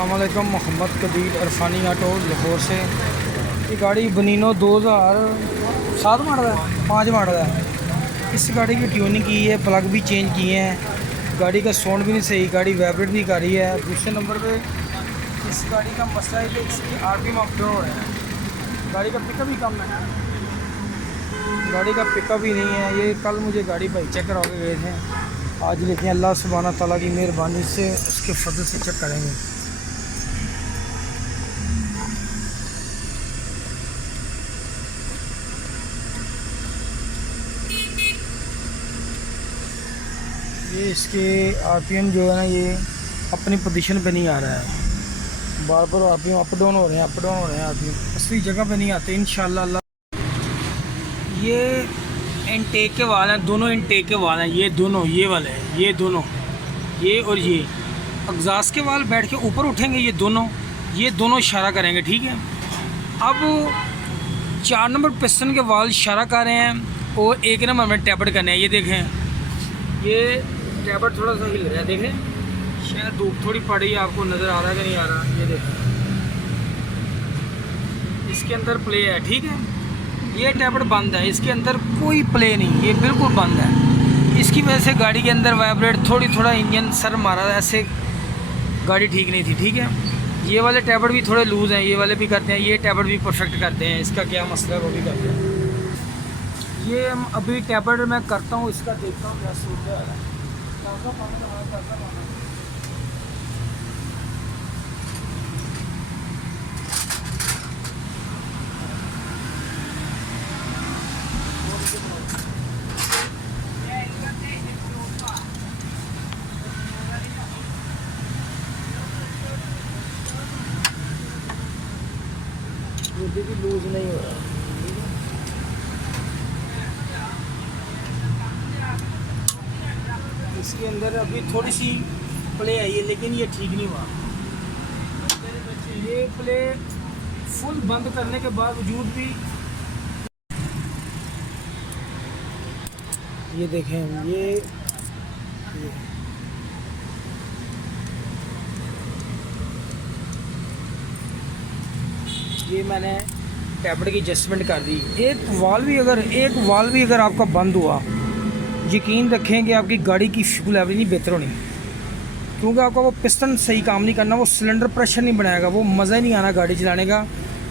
अस्सलामुअलैकुम। मोहम्मद कबीर अरफानी ऑटो लाहौर से। ये गाड़ी बनीनो 2007 मॉडल है, 5 मॉडल है। इस गाड़ी की ट्यूनिंग की है, प्लग भी चेंज किए हैं। गाड़ी का साउंड भी नहीं सही, गाड़ी वाइब्रेट भी कर रही है। दूसरे नंबर पे इस गाड़ी का मसला है कि इसकी आरपीएम अप डाउन हो रहा है। गाड़ी का पिकअप ही कम है, गाड़ी का पिकअप ही नहीं है। ये कल मुझे गाड़ी भाई चेक करा के गए थे, आज लेकिन अल्लाह सुब्हाना तआला की मेहरबानी से उसके फजल से चेक करेंगे। ये इसके आरपीएम जो है ना, ये अपनी पोजीशन पे नहीं आ रहा है, बार बार आरपीएम अप डाउन हो रहे हैं, अप डाउन हो रहे हैं। आरपीएम असली जगह पे नहीं आते इंशाल्लाह अल्लाह। ये इनटेक के वाल हैं, दोनों इनटेक के वाल हैं, ये दोनों, ये वाले हैं, ये दोनों, ये और ये एग्जास्ट के वाल बैठ के ऊपर उठेंगे। ये दोनों इशारा करेंगे, ठीक है। अब 4 नंबर पिस्टन के वाल इशारा कर रहे हैं और 1 नंबर में टैबर्ड करने हैं। ये देखें, ये टैबर्ड थोड़ा सा हिल रहा है, देखें, शायद धूप थोड़ी पड़ रही है, आपको नज़र आ रहा है कि नहीं आ रहा। ये देखें, इसके अंदर प्ले है, ठीक है। ये टैबर्ड बंद है, इसके अंदर कोई प्ले नहीं, ये बिल्कुल बंद है। इसकी वजह से गाड़ी के अंदर वाइब्रेट थोड़ा इंजन सर मारा, ऐसे गाड़ी ठीक नहीं थी, ठीक है। ये वाले टैबर्ड भी थोड़े लूज़ हैं, ये वाले भी करते हैं, ये टैबर्ड भी परफेक्ट करते हैं। इसका क्या मसला है वो भी करते हैं। ये अभी टैबर्ड मैं करता हूँ, इसका देखता हूँ क्या सूट है। ये भी लूज नहीं हो रहा। इसके अंदर अभी थोड़ी सी प्ले आई है, लेकिन ये ठीक नहीं हुआ। ये प्ले फुल बंद करने के बावजूद भी, ये देखें, ये मैंने टैबलेट की एडजस्टमेंट कर दी। एक वाल भी अगर आपका बंद हुआ, यकीन रखें कि आपकी गाड़ी की फ्यूल एवरेज नहीं बेहतर होनी, क्योंकि आपका वो पिस्टन सही काम नहीं करना, वो सिलेंडर प्रेशर नहीं बनाएगा, वो मज़ा ही नहीं आना गाड़ी चलाने का।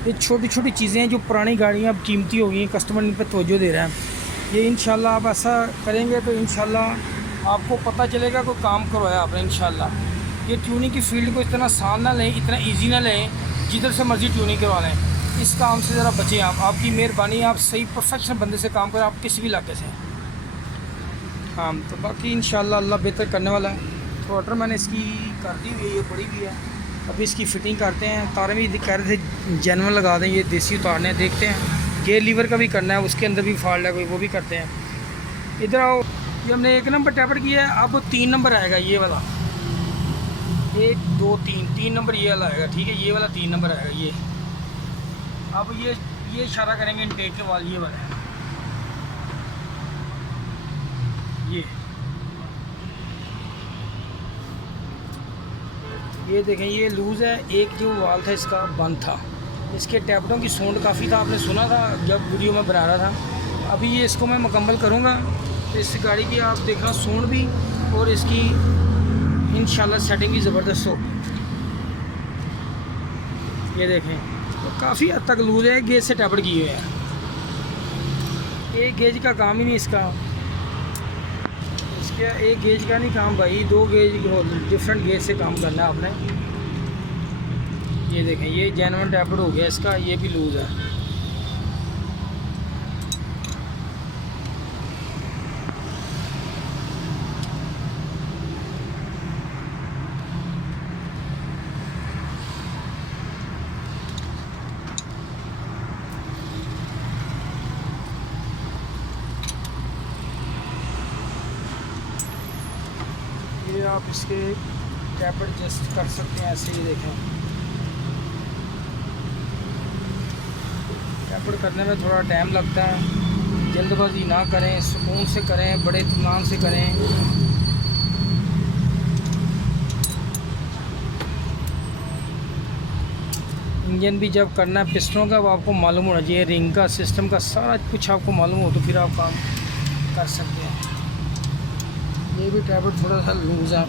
ये छोटी छोटी चीज़ें हैं जो पुरानी गाड़ियाँ अब कीमती हो गई हैं, कस्टमर इन पर तवज्जो दे रहा है। ये इंशाल्लाह आप ऐसा करेंगे तो इंशाल्लाह आपको पता चलेगा कोई काम करवाया आपने इंशाल्लाह। ये ट्यूनिंग की फील्ड को इतना आसान ना लें, इतना ईजी ना लें, जिधर से मर्ज़ी ट्यूनिंग करवा लें। इस काम से ज़रा बचें आप, आपकी मेहरबानी, आप सही प्रोफेशनल बंदे से काम करें, आप किसी भी इलाके से। हाँ, तो बाकी इंशाल्लाह अल्लाह बेहतर करने वाला है। तो ऑर्डर मैंने इसकी कर दी हुई है, ये पड़ी हुई है, अभी इसकी फ़िटिंग करते हैं। तारें भी कह रहे थे जेनुइन लगा दें, ये देसी उतारने हैं, देखते हैं। गेयर लीवर का भी करना है, उसके अंदर भी फॉल्ट है कोई, वो भी करते हैं। इधर आओ, ये हमने 1 नंबर टैबलेट किया है, अब 3 नंबर आएगा, ये वाला 1 2 3 नंबर ये वाला आएगा, ठीक है। ये वाला 3 नंबर आएगा। ये अब ये इशारा करेंगे इनटेक के वाल, ये वाला है, ये देखें, ये लूज़ है। एक जो वाल था इसका बंद था, इसके टैबलेटों की साउंड काफ़ी था, आपने सुना था जब वीडियो में बना रहा था। अभी ये इसको मैं मुकम्मल करूँगा तो इस गाड़ी की आप देखना साउंड भी और इसकी इंशाल्लाह सेटिंग भी ज़बरदस्त हो। ये देखें, तो काफ़ी हद तक लूज़ है, गेज से टैबलेट किए हुए हैं। एक गेज का काम ही नहीं इसका, एक गेज का नहीं काम भाई, 2 गेज डिफरेंट गेज से काम करना है आपने। ये देखें, ये जेनुइन टैबलेट हो गया इसका, ये भी लूज़ है। ये आप इसके टैबलेट एडजस्ट कर सकते हैं ऐसे ही। देखें, टैबलेट करने में थोड़ा टाइम लगता है, जल्दबाजी ना करें, सुकून से करें, बड़े इत्मीनान से करें। इंजन भी जब करना है पिस्टनों का, वो आपको मालूम होना चाहिए, रिंग का, सिस्टम का सारा कुछ आपको मालूम हो तो फिर आप काम कर सकते हैं। ये भी टैबलेट थोड़ा सा लूज़ है,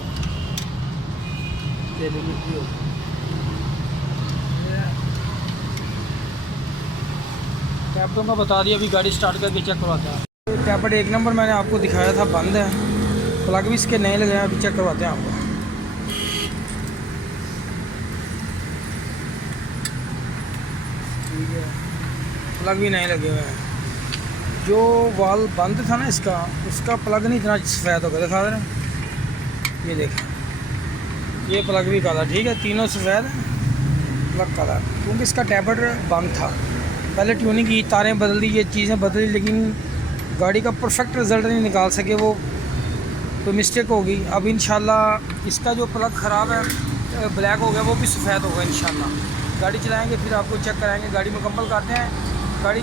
टैबलेटों का बता दिया। अभी गाड़ी स्टार्ट करके चेक करवाते हैं। टैबलेट 1 नंबर मैंने आपको दिखाया था बंद है, प्लग भी इसके नए लगे हैं, अभी चेक करवाते हैं आपको। ठीक है, प्लग भी नए लगे हुए हैं। जो वाल बंद था ना इसका, उसका प्लग नहीं इतना सफ़ेद हो गया था ना, ये देखें, ये प्लग भी काला। ठीक है, तीनों सफ़ेद, प्लग काला, क्योंकि इसका टैबलेट बंद था। पहले ट्यूनिंग की, तारें बदल दी, ये चीज़ें बदली, लेकिन गाड़ी का परफेक्ट रिज़ल्ट नहीं निकाल सके, वो कोई मिस्टेक होगी। अब इंशाल्लाह इसका जो प्लग ख़राब है, ब्लैक हो गया, वो भी सफ़ेद होगा इंशाल्लाह। गाड़ी चलाएंगे फिर आपको चेक कराएंगे, गाड़ी मुकम्मल करते हैं, गाड़ी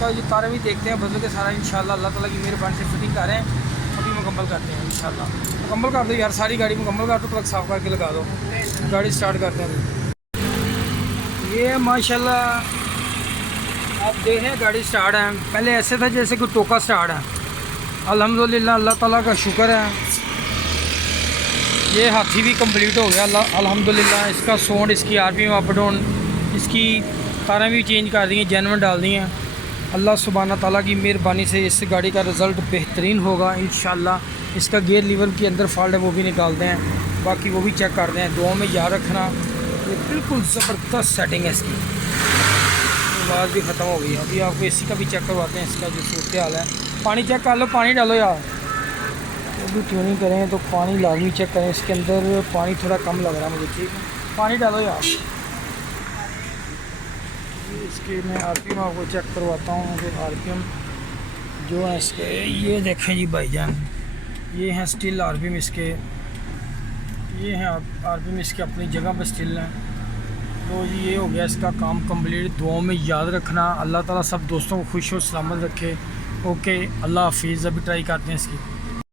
का ये तारें भी देखते हैं बदल के सारा इंशाल्लाह। अल्लाह ताला की मेहरबानी से फिटिंग कर रहे हैं, अभी मुकम्मल करते हैं इंशाल्लाह। मुकम्मल कर दो यार, सारी गाड़ी मुकम्मल कर दो, प्लग साफ़ करके लगा दो, गाड़ी स्टार्ट करते हैं। ये माशाल्लाह आप देख रहे हैं गाड़ी स्टार्ट है। पहले ऐसे था जैसे कोई टोका स्टार्ट है। अल्हम्दुलिल्लाह, अल्लाह ताला का शुक्र है, ये हाथी भी कंप्लीट हो गया अल्हम्दुलिल्लाह। इसका साउंड, इसकी आरपीएम अप डाउन, इसकी तारें भी चेंज कर दी हैं, जेन्युइन डाल दी हैं। अल्लाह सुब्हाना ताला की मेहरबानी से इस गाड़ी का रिज़ल्ट बेहतरीन होगा इंशाल्लाह। इसका गियर लीवर के अंदर फॉल्ट है, वो भी निकालते हैं, बाकी वो भी चेक करते हैं। दुआ में याद रखना, ये बिल्कुल ज़बरदस्त सेटिंग है इसकी। आवाज़ भी ख़त्म हो गई। अभी आपको एसी का भी चेक करवाते हैं, इसका जो सूरत हाल है। पानी चेक कर लो, पानी डालो यार, जब भी ट्यूनिंग करें तो पानी लाजमी चेक करें। इसके अंदर पानी थोड़ा कम लग रहा है मुझे। ठीक है, पानी डालो यार। इसके मैं आरपीएम आपको चेक करवाता हूँ। फिर आरपीएम जो है इसके, ये देखें जी भाईजान, ये हैं स्टिल आरपीएम इसके, ये हैं आरपीएम इसके अपनी जगह पर स्टिल हैं। तो ये हो गया इसका काम कंप्लीट। दुआओं में याद रखना, अल्लाह ताला सब दोस्तों को खुश और सलामत रखे। ओके, अल्लाह हाफिज़। अभी ट्राई करते हैं इसकी।